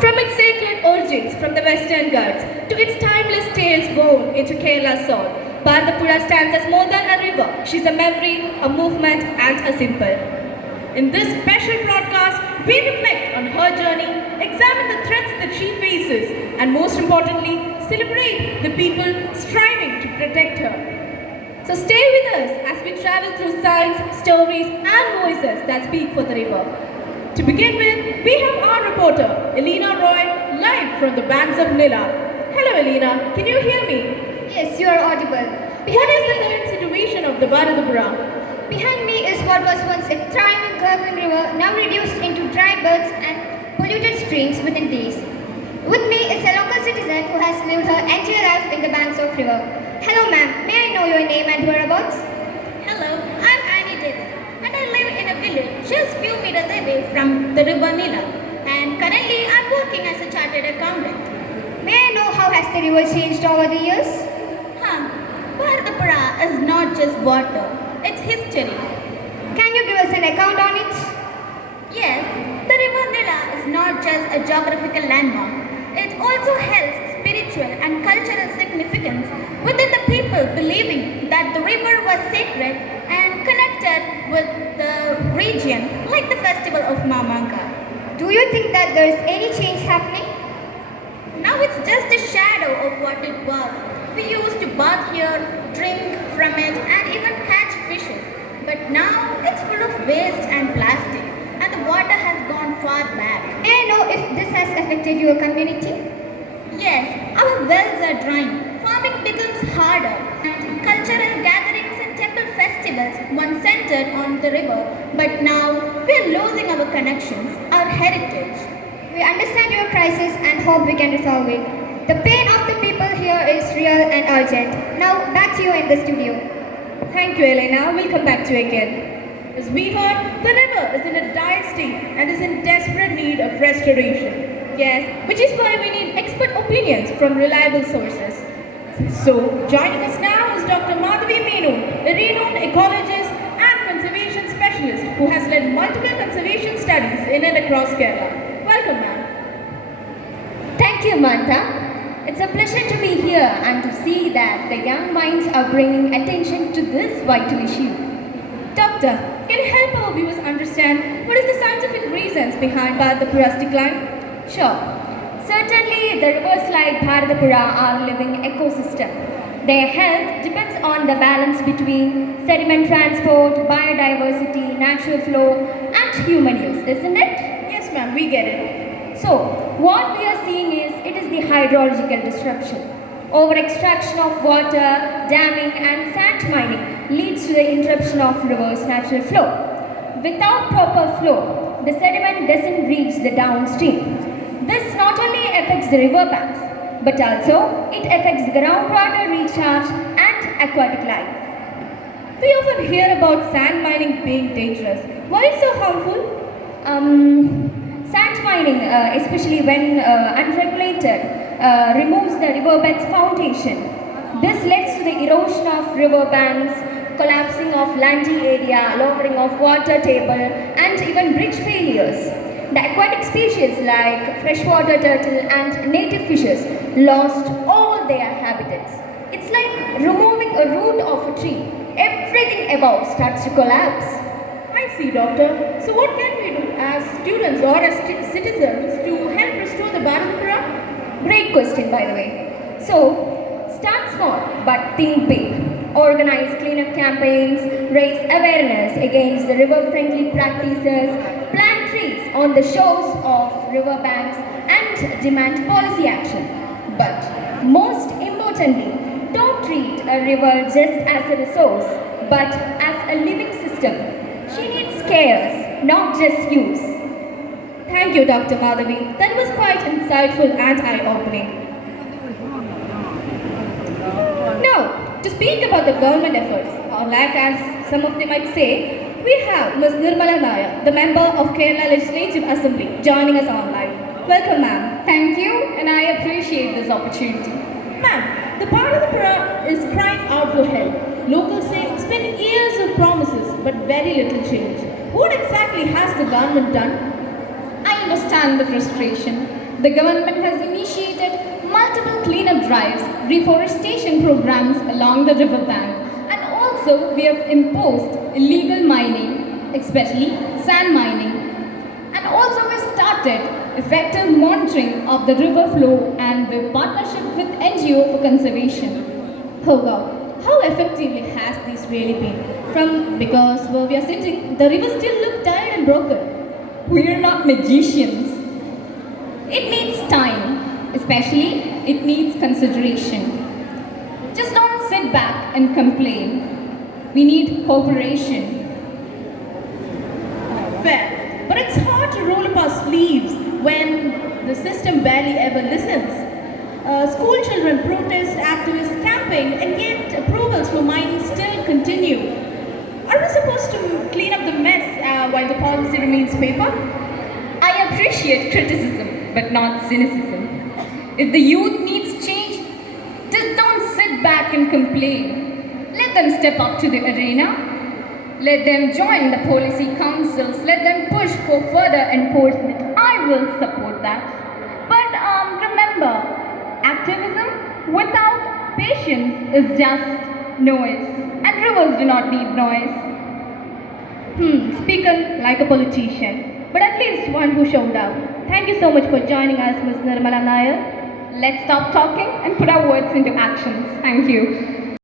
From its sacred origins from the Western Ghats to its timeless tales woven into Kerala's soul, Bharatapuzha stands as more than a river. She's a memory, a movement, and a symbol. In this special broadcast, we reflect on her journey, examine the threats that she faces, and most importantly, celebrate the people striving to protect her. So stay with us as we travel through signs, stories, and voices that speak for the river. To begin with, we have our reporter, Elena Roy, live from the banks of Nila. Hello Elena, can you hear me? Yes, you are audible. What is the current situation of the Bharatapuzha? Behind me is what was once a thriving gurgling river, now reduced into dry birds and polluted streams within days. With me is a local citizen who has lived her entire life in the banks of river. Hello ma'am, may I know your name and whereabouts? Hello, I'm Annie Davis and I live in a village just few meters away from the river Nila, and currently I'm working as a chartered accountant. May I know how has the river changed over the years? Bharatapuzha is not just water, it's history. Can you give us an account on it? Yes, the river Nila is not just a geographical landmark, it also holds spiritual and cultural significance within the people believing that the river was sacred and connected with the region like the festival of Mamanka. Do you think that there is any change happening? Now it's just a shadow of what it was. We used to bath here, drink from it, and even catch fishes. But now it's full of waste and plastic, and the water has gone far back. May I know if this has affected your community? Yes, our wells are drying, farming becomes harder, and cultural gatherings and temple festivals once centered on the river. But now we are losing our connections, our heritage. We understand your crisis and hope we can resolve it. The pain of the people here is real and urgent. Now back to you in the studio. Thank you Elena, we'll come back to you again. As we heard, the river is in a dire state and is in desperate need of restoration. Yes, which is why we need expert opinions from reliable sources. So, joining us now is Dr. Madhavi Menu, a renowned ecologist and conservation specialist who has led multiple conservation studies in and across Kerala. Welcome, ma'am. Thank you, Mantha. It's a pleasure to be here and to see that the young minds are bringing attention to this vital issue. Doctor, can you help our viewers understand what is the scientific reasons behind Bharatapuzha's decline? Sure. Certainly, the rivers like Bharatapuzha are living ecosystem. Their health depends on the balance between sediment transport, biodiversity, natural flow, and human use, isn't it? Yes, ma'am, we get it. So, what we are seeing is it is the hydrological disruption. Over extraction of water, damming, and sand mining leads to the interruption of rivers' natural flow. Without proper flow, the sediment doesn't reach the downstream. This not only affects the riverbanks, but also it affects groundwater recharge and aquatic life. We often hear about sand mining being dangerous. Why is it so harmful? Sand mining, especially when unregulated, removes the riverbed's foundation. This leads to the erosion of riverbanks, collapsing of landing area, lowering of water table, and even bridge failures. The aquatic species like freshwater turtle and native fishes lost all their habitats. It's like removing a root of a tree. Everything above starts to collapse. I see, doctor. So what can we do as students or as citizens to help restore the Bharatapuzha? Great question, by the way. So, start small but think big. Organize cleanup campaigns, raise awareness against the river-friendly practices, plant trees on the shores of riverbanks, and demand policy action. But most importantly, don't treat a river just as a resource, but as a living system. She needs care, not just use. Thank you, Dr. Madhavi. That was quite insightful and eye-opening. Now, to speak about the government efforts, or like as some of them might say, we have Ms. Nirmala Nair, the member of Kerala Legislative Assembly, joining us online. Welcome, ma'am. Thank you, and I appreciate this opportunity. Ma'am, the Bharatapuzha is crying out for help. Locals say it's been years of promises, but very little change. What exactly has the government done? I understand the frustration. The government has initiated multiple cleanup drives, reforestation programs along the riverbank, and also we have imposed illegal mining, especially sand mining. And also we started effective monitoring of the river flow and the partnership with NGO for conservation. Oh God, how effectively has this really been? Because where we are sitting, the river still looks tired and broken. We are not magicians. It needs time, especially it needs consideration. Just don't sit back and complain. We need cooperation. Fair, but it's hard to roll up our sleeves when the system barely ever listens. School children protest, activists camping, and yet approvals for mining still continue. Are we supposed to clean up the mess while the policy remains paper? I appreciate criticism, but not cynicism. If the youth needs change, just don't sit back and complain. Let them step up to the arena. Let them join the policy councils. Let them push for further enforcement. I will support that. But remember, activism without patience is just noise. And rivers do not need noise. Speaking like a politician, but at least one who showed up. Thank you so much for joining us, Ms. Nirmala Nair. Let's stop talking and put our words into actions. Thank you.